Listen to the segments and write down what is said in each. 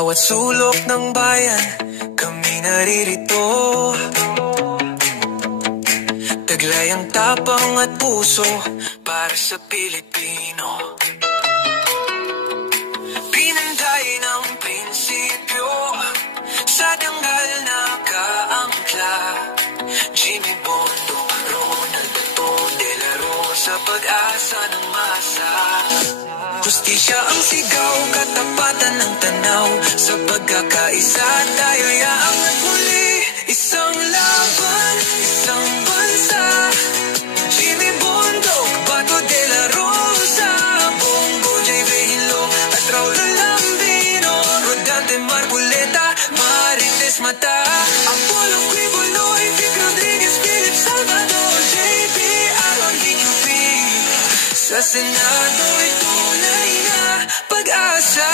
bawat sulok ng bayan, kami naririto. Taglay ang tapang at puso para sa Pilipino. Pinanday ng prinsipyo sa danggal na kaangkla. Jimmy Bondo, Ronald Bato de la Rosa, pag-asa ng masa. Justisya ang sigaw, katapatan ng tanaw. Sa pagkakaisa tayo'y aangat muli. Isang laban, isang bansa. Jimmy Bondo, Bato de la Rosa, Bongo, J. Vehilo at Raul Lambino, Rodante Marcoleta, Marites Mata, Apollo Quibuloy, Vic Rodriguez, Philip Salvador, J.B. Aaron DQP. Sa Senado tunay na pag-asa.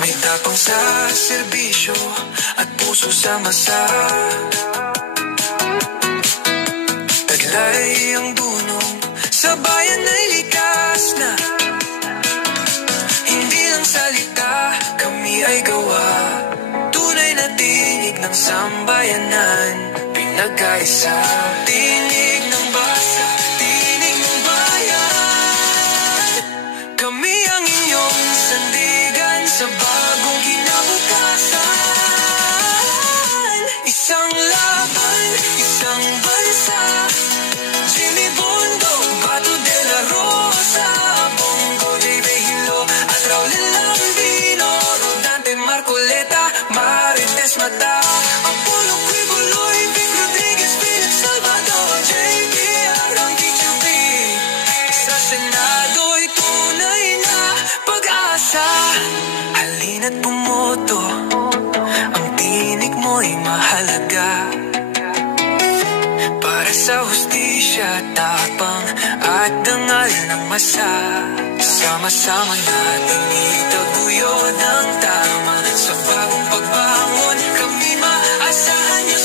May tapang sa serbisyo at puso sa masa. Taglay ang dunong sa bayan ay likas na. Hindi lang salita, kami ay gawa. Tunay na tinig ng sambayanan, pinagkaisa. Tinig ng basa, tinig ng bayan. Kami ang inyong sandigan sa bagong kinabukasan. Isang laban, isang bansa. Jimmy Bondo, Bato de la Rosa, Bongo, J. Vehilo at Raul Lambino, Rodante Marcoleta, Marites Mata, Apollo Quibuloy, Vic Rodriguez, Philip Salvador, J.B. Aaron DQP. Sa Senado'y tunay na pag-asa. Halina't bumoto, ang tinig mo'y mahalaga. Para sa hustisya, tapang at dangal ng masa. Sama-sama natin itaguyod ang tama. Sa bagong pagbangon, kami maasahan niyo